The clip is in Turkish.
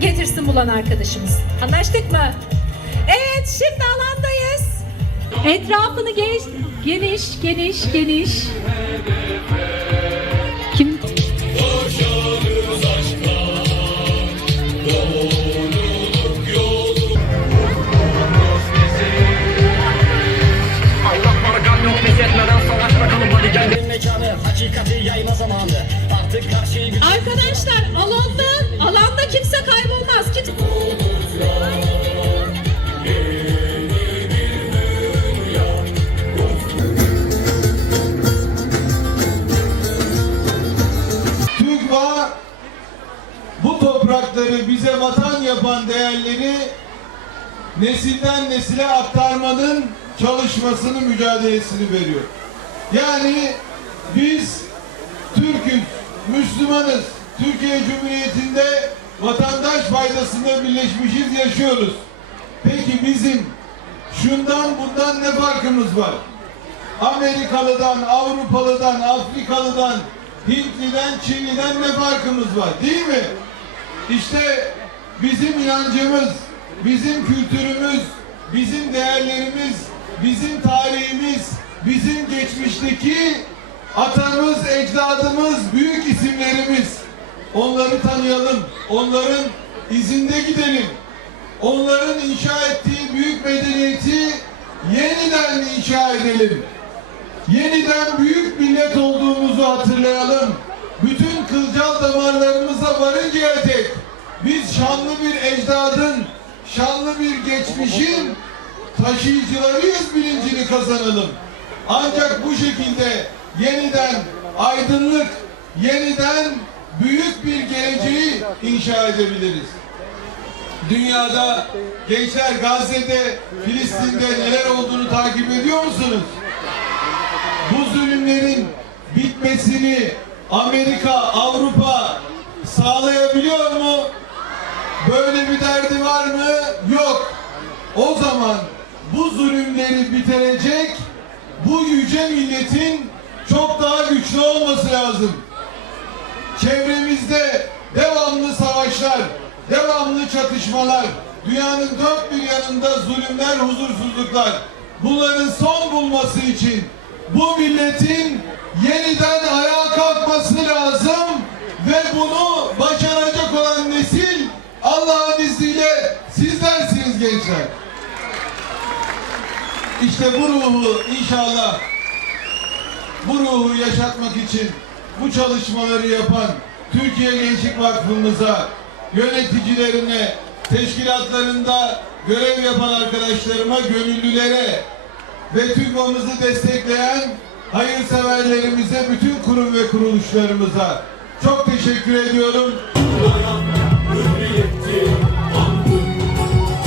getirsin bulan arkadaşımız. Anlaştık mı? Evet şimdi alandayız. Etrafını geniş, geniş, geniş, geniş. Toprakları bize vatan yapan değerleri nesilden nesile aktarmanın çalışmasını, mücadelesini veriyor. Yani biz Türk'üz, Müslümanız. Türkiye Cumhuriyeti'nde vatandaş faydasında birleşmişiz, yaşıyoruz. Peki bizim şundan bundan ne farkımız var? Amerikalıdan, Avrupalıdan, Afrikalıdan, Hintliden, Çinliden ne farkımız var değil mi? İşte bizim inancımız, bizim kültürümüz, bizim değerlerimiz, bizim tarihimiz, bizim geçmişteki atamız, ecdadımız, büyük isimlerimiz. Onları tanıyalım, onların izinde gidelim. Onların inşa ettiği büyük medeniyeti yeniden inşa edelim. Yeniden büyük millet olduğumuzu hatırlayalım. Şanlı bir ecdadın, şanlı bir geçmişin taşıyıcılarıyız bilincini kazanalım. Ancak bu şekilde yeniden aydınlık, yeniden büyük bir geleceği inşa edebiliriz. Dünyada gençler Gazze'de, Filistin'de neler olduğunu takip ediyor musunuz? bu zulümlerin bitmesini Amerika, Avrupa sağlayabiliyor mu? Böyle bir derdi var mı? Yok. O zaman bu zulümleri bitirecek bu yüce milletin çok daha güçlü olması lazım. Çevremizde devamlı savaşlar, devamlı çatışmalar, dünyanın dört bir yanında zulümler, huzursuzluklar. Bunların son bulması için bu milletin yeniden ayağa kalkması gençler. İşte bu ruhu inşallah bu ruhu yaşatmak için bu çalışmaları yapan Türkiye Gençlik Vakfımıza, yöneticilerine, teşkilatlarında görev yapan arkadaşlarıma, gönüllülere ve TÜGVA'mızı destekleyen hayırseverlerimize, bütün kurum ve kuruluşlarımıza çok teşekkür ediyorum.